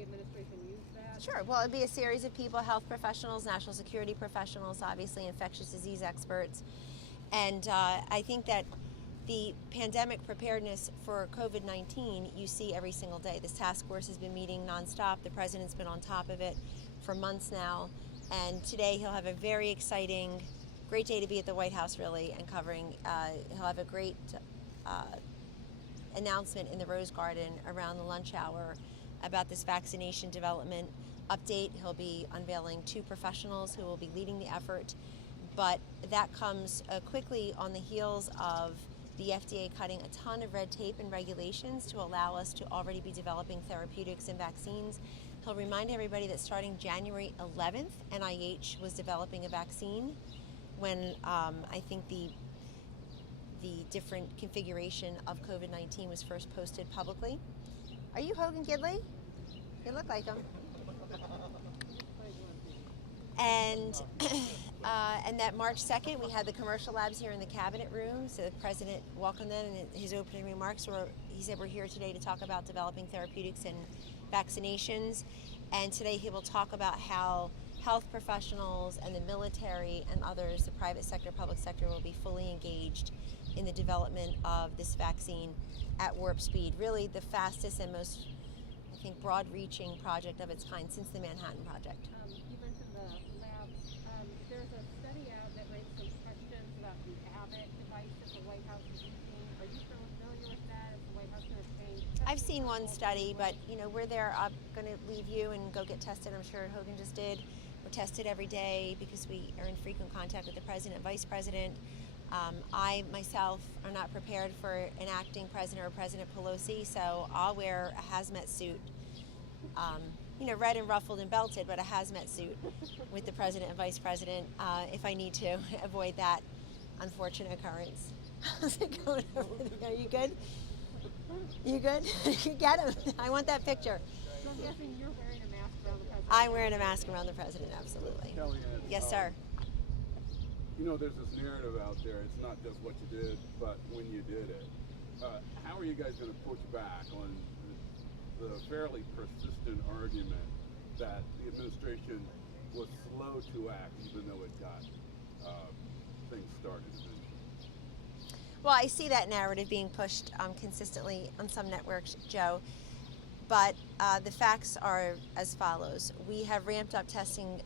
the administration use that? Sure. Well, it'd be a series of people, health professionals, national security professionals, obviously infectious disease experts. And I think that the pandemic preparedness for COVID-19, you see every single day. This task force has been meeting nonstop. The president's been on top of it for months now. And today he'll have a very exciting, great day to be at the White House, really, and covering. He'll have a great announcement in the Rose Garden around the lunch hour about this vaccination development update. He'll be unveiling 2 professionals who will be leading the effort. But that comes quickly on the heels of the FDA cutting a ton of red tape and regulations to allow us to already be developing therapeutics and vaccines. He'll remind everybody that starting January 11th, NIH was developing a vaccine when I think the different configuration of COVID-19 was first posted publicly. Are you Hogan Gidley? You look like him. And that March 2nd, we had the commercial labs here in the cabinet room. So the president welcomed them in his opening remarks. He said we're here today to talk about developing therapeutics and vaccinations. And today he will talk about how health professionals and the military and others, the private sector, public sector, will be fully engaged in the development of this vaccine at warp speed. Really the fastest and most, I think, broad-reaching project of its kind since the Manhattan Project. You mentioned the labs. There's a study out that raised some questions about the Abbott device that the White House is using. Are you familiar with that? Is the White House going to change? I've seen one study, but we're there. I'm going to leave you and go get tested. I'm sure Hogan just did. We're tested every day because we are in frequent contact with the president and vice president. I myself are not prepared for an acting president or President Pelosi, so I'll wear a hazmat suit, red and ruffled and belted, but a hazmat suit with the president and vice president if I need to avoid that unfortunate occurrence. How's it going over there? Are you good? You good? You get him. I want that picture. So I'm guessing you're wearing a mask around the president. I'm wearing a mask around the president, absolutely. Kellyanne, Yes, sir. There's this narrative out there. It's not just what you did, but when you did it. How are you guys going to push back on the fairly persistent argument that the administration was slow to act, even though it got things started eventually? Well, I see that narrative being pushed consistently on some networks, Joe. But the facts are as follows. We have ramped up testing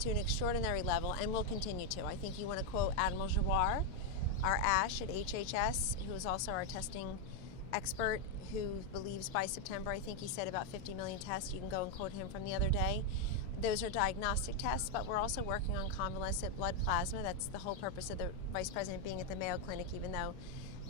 to an extraordinary level and will continue to. I think you want to quote Admiral Jawar, our ASH at HHS, who is also our testing expert, who believes by September, I think he said about 50 million tests. You can go and quote him from the other day. Those are diagnostic tests, but we're also working on convalescent blood plasma. That's the whole purpose of the Vice President being at the Mayo Clinic, even though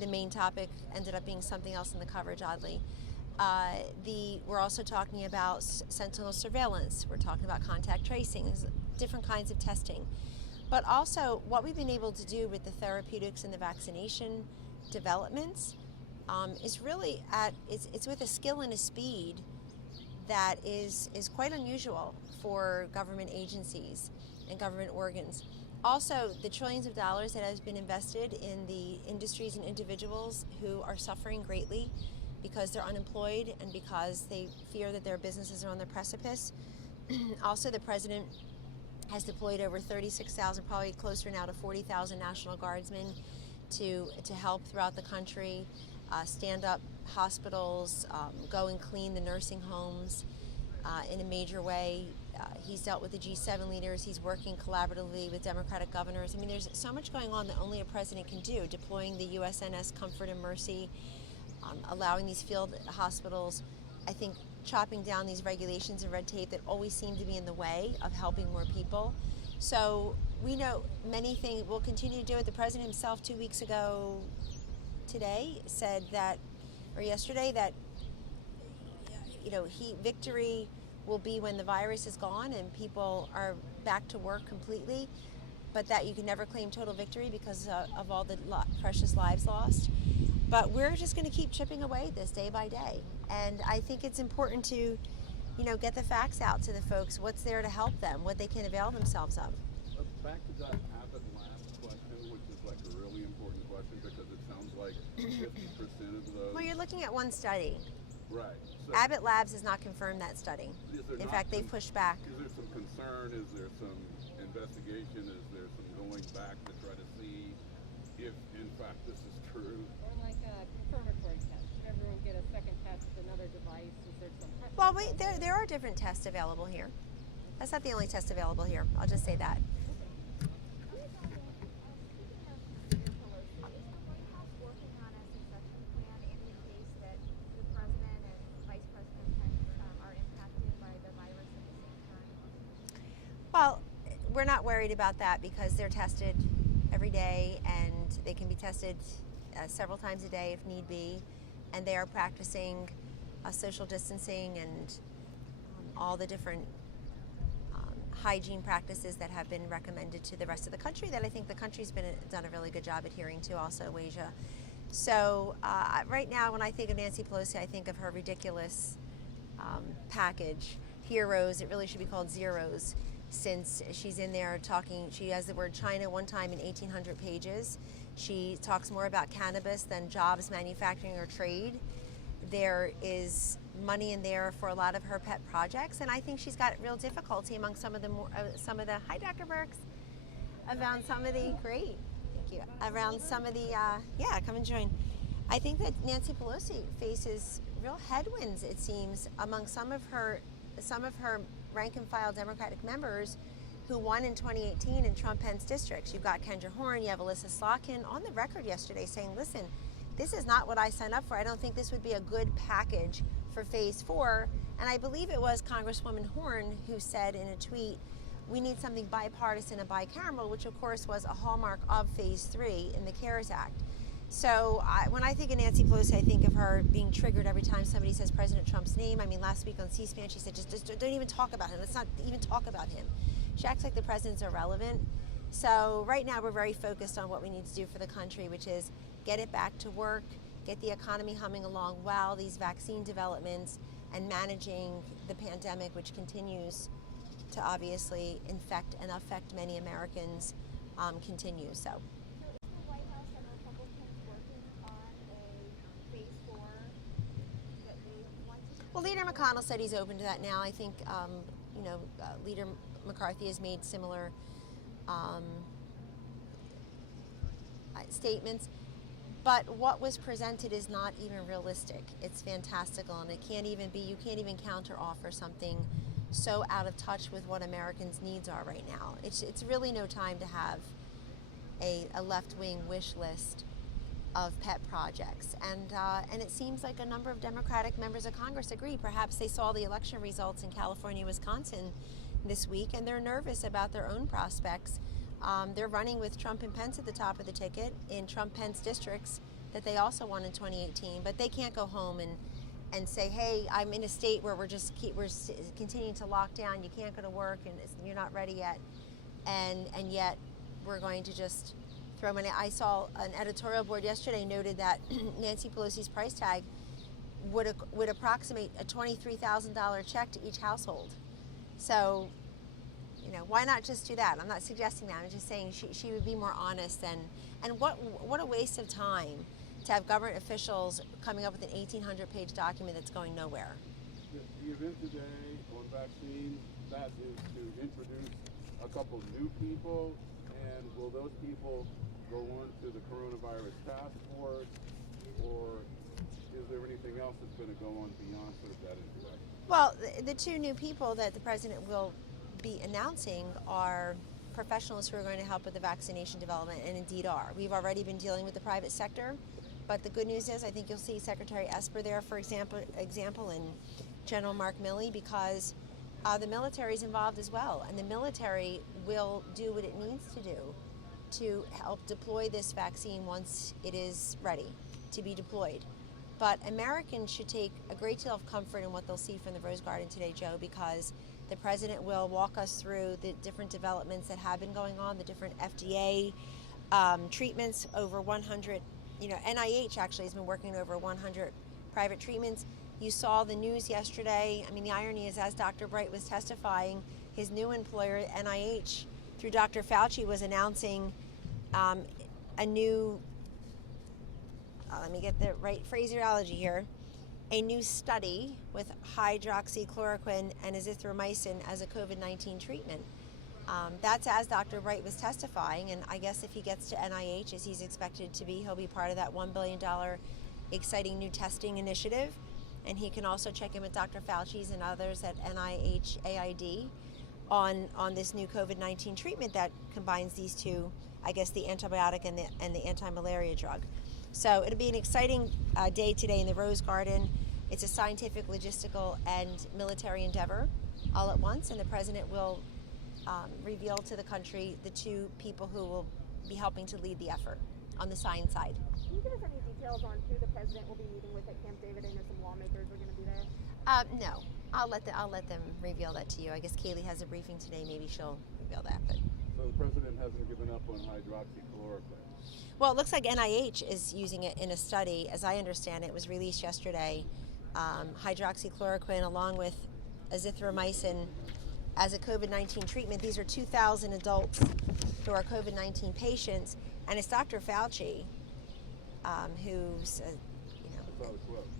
the main topic ended up being something else in the coverage, oddly. We're also talking about sentinel surveillance. We're talking about contact tracing. There's different kinds of testing. But also what we've been able to do with the therapeutics and the vaccination developments is really it's with a skill and a speed that is quite unusual for government agencies and government organs. Also, the trillions of dollars that has been invested in the industries and individuals who are suffering greatly because they're unemployed and because they fear that their businesses are on the precipice. Also, the president has deployed over 36,000, probably closer now to 40,000 National Guardsmen to help throughout the country, stand up hospitals, go and clean the nursing homes in a major way. He's dealt with the G7 leaders. He's working collaboratively with Democratic governors. I mean, there's so much going on that only a president can do, deploying the USNS Comfort and Mercy, allowing these field hospitals, I think chopping down these regulations and red tape that always seem to be in the way of helping more people. So we know many things. We'll continue to do it. The president himself 2 weeks ago today said that, or yesterday, that victory will be when the virus is gone and people are back to work completely, but that you can never claim total victory because of all the precious lives lost. But we're just going to keep chipping away at this day by day. And I think it's important to, get the facts out to the folks, what's there to help them, what they can avail themselves of. Back to that Abbott last question, which is like a really important question because it sounds like 50% of those... Well, you're looking at one study. Right. So Abbott Labs has not confirmed that study. In fact, they pushed back. Is there some concern? Is there some investigation? Is there some going back to try to see if, in fact, this is true? Or like a confirmatory test. Should everyone get a second test with another device? Is there some pressure? Well, wait, there are different tests available here. That's not the only test available here. I'll just say that. Speaking of Speaker Pelosi, is the White House working on a succession plan in the case that the president and vice president Pence are impacted by the virus at the same time? Well, we're not worried about that because they're tested every day and they can be tested several times a day if need be. And they are practicing social distancing and all the different hygiene practices that have been recommended to the rest of the country that I think the country's done a really good job adhering to also, Wasia. So right now when I think of Nancy Pelosi, I think of her ridiculous package, heroes. It really should be called zeros, since she's in there talking, she has the word China one time in 1,800 pages. She talks more about cannabis than jobs, manufacturing, or trade. There is money in there for a lot of her pet projects, and I think she's got real difficulty among some of the hi Dr. Burks, around some of the great, thank you, around some of the yeah, come and join. I think that Nancy Pelosi faces real headwinds, it seems, among some of her rank and file Democratic members who won in 2018 in Trump-Pence districts. You've got Kendra Horn, you have Alyssa Slotkin on the record yesterday saying, listen, this is not what I signed up for. I don't think this would be a good package for phase 4. And I believe it was Congresswoman Horn who said in a tweet, we need something bipartisan and bicameral, which of course was a hallmark of phase 3 in the CARES Act. So when I think of Nancy Pelosi, I think of her being triggered every time somebody says President Trump's name. I mean, last week on C-SPAN, she said, just don't even talk about him. Let's not even talk about him. She acts like the president's irrelevant. So right now we're very focused on what we need to do for the country, which is get it back to work, get the economy humming along while these vaccine developments and managing the pandemic, which continues to obviously infect and affect many Americans, continue. So. So is the White House and Republicans working on a phase 4 that they want to? Well, Leader McConnell said he's open to that now. I think, Leader McCarthy has made similar statements. But what was presented is not even realistic. It's fantastical, and it can't even be, you can't even counter-offer something so out of touch with what Americans' needs are right now. It's really no time to have a left-wing wish list of pet projects. And it seems like a number of Democratic members of Congress agree. Perhaps they saw the election results in California, Wisconsin this week, and they're nervous about their own prospects. They're running with Trump and Pence at the top of the ticket in Trump-Pence districts that they also won in 2018, but they can't go home and say, hey, I'm in a state where we're continuing to lock down, you can't go to work, and you're not ready yet, and yet we're going to just throw money. I saw an editorial board yesterday noted that Nancy Pelosi's price tag would approximate a $23,000 check to each household. So, why not just do that? I'm not suggesting that. I'm just saying she would be more honest. And what a waste of time to have government officials coming up with an 1,800-page document that's going nowhere. The event today on vaccines, that is to introduce a couple new people, and will those people go on to the coronavirus task force, or is there anything else that's going to go on beyond sort of that introduction? Well, the two new people that the president will be announcing are professionals who are going to help with the vaccination development, and indeed are. We've already been dealing with the private sector, but the good news is I think you'll see Secretary Esper there, for example, and General Mark Milley, because the military is involved as well, and the military will do what it needs to do to help deploy this vaccine once it is ready to be deployed. But Americans should take a great deal of comfort in what they'll see from the Rose Garden today, Joe, because the president will walk us through the different developments that have been going on, the different FDA treatments, over 100, NIH actually has been working over 100 private treatments. You saw the news yesterday. I mean, the irony is, as Dr. Bright was testifying, his new employer, NIH, through Dr. Fauci, was announcing a new, let me get the right phraseology here, a new study with hydroxychloroquine and azithromycin as a COVID-19 treatment. That's as Dr. Bright was testifying, and I guess if he gets to NIH, as he's expected to be, he'll be part of that $1 billion exciting new testing initiative. And he can also check in with Dr. Fauci's and others at NIH AID on this new COVID-19 treatment that combines these two, I guess the antibiotic and the anti-malaria drug. So it'll be an exciting day today in the Rose Garden. It's a scientific, logistical, and military endeavor all at once, and the president will reveal to the country the two people who will be helping to lead the effort on the science side. Can you give us any details on who the president will be meeting with at Camp David? I know some lawmakers are going to be there. No, I'll let them reveal that to you. I guess Kaylee has a briefing today. Maybe she'll reveal that. But So the president hasn't given up on hydroxychloroquine. well, it looks like NIH is using it in a study. As I understand it was released yesterday. Hydroxychloroquine along with azithromycin as a COVID-19 treatment. These are 2,000 adults who are COVID-19 patients, and it's Dr. Fauci who's,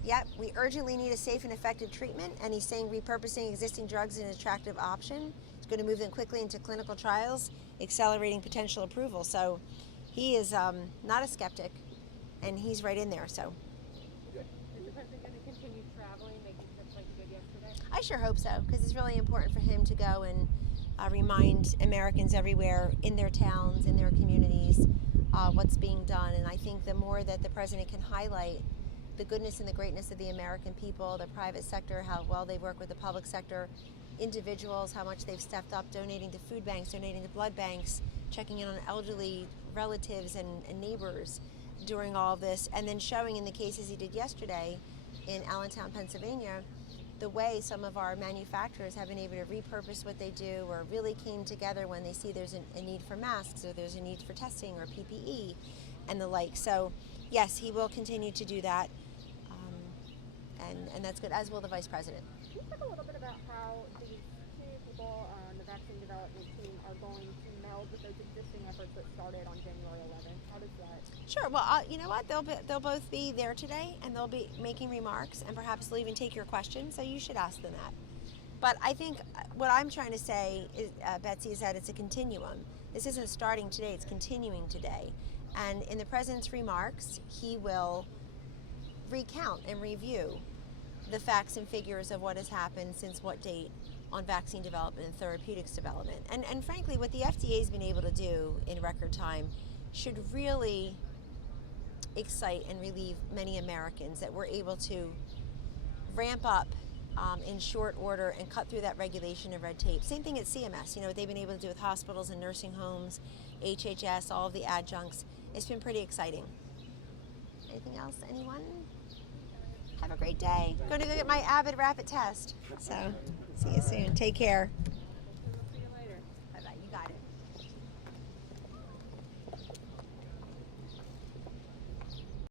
yep, we urgently need a safe and effective treatment, and he's saying repurposing existing drugs is an attractive option. It's going to move them quickly into clinical trials, accelerating potential approval. So he is not a skeptic, and he's right in there. So Is the president going to continue traveling, making trips like he did yesterday? I sure hope so, because it's really important for him to go and remind Americans everywhere in their towns, in their communities, what's being done. And I think the more that the president can highlight the goodness and the greatness of the American people, the private sector, how well they work with the public sector, individuals, how much they've stepped up, donating to food banks, donating to blood banks, checking in on elderly relatives and neighbors during all of this, and then showing in the cases he did yesterday in Allentown, Pennsylvania, the way some of our manufacturers have been able to repurpose what they do, or really came together when they see there's a need for masks, or there's a need for testing or PPE and the like. So yes, he will continue to do that, and that's good, as will the vice president. Can you talk a little bit about how these two people on the vaccine development team are going to meld with those existing efforts that started on January 11th? How does that? Sure. Well, you know what? They'll both be there today, and they'll be making remarks, and perhaps they'll even take your questions. So you should ask them that. But I think what I'm trying to say, is, Betsy, is that it's a continuum. This isn't starting today; it's continuing today. And in the president's remarks, he will recount and review the facts and figures of what has happened since what date on vaccine development and therapeutics development. And frankly, what the FDA has been able to do in record time should really excite and relieve many Americans, that we're able to ramp up in short order and cut through that regulation and red tape. Same thing at CMS, what they've been able to do with hospitals and nursing homes, HHS, all of the adjuncts. It's been pretty exciting. Anything else? Anyone? Have a great day. Going to go get my Avid rapid test. So, see you soon. Take care.